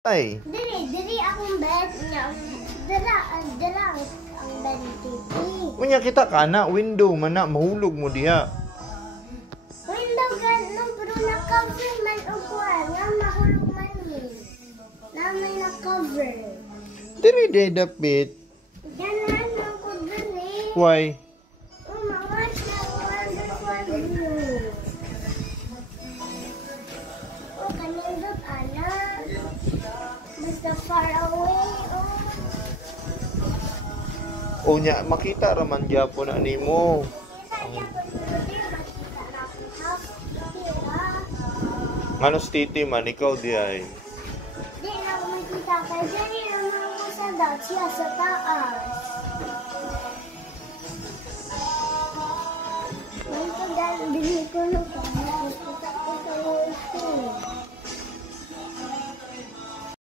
Ay. Diri akong bed niya. Dala ang bed ni Titi. Unya kita kana window man na mahulog mo diha. Window ganun pero na-cover man upuan. Nga mahulog man yun. Na may na-cover. Diri day dapit. Ganahan lang ko diri. Why? Umangat na wonder view. O kanindot ana. Basta far away. Unya makita raman gyapon na nimo. Nganos titi man ikaw di ay. Di na ako makita kay Jenny naman mo sa dot siya sa taas. Ito dahil binili ko ng pamilya. Ito sa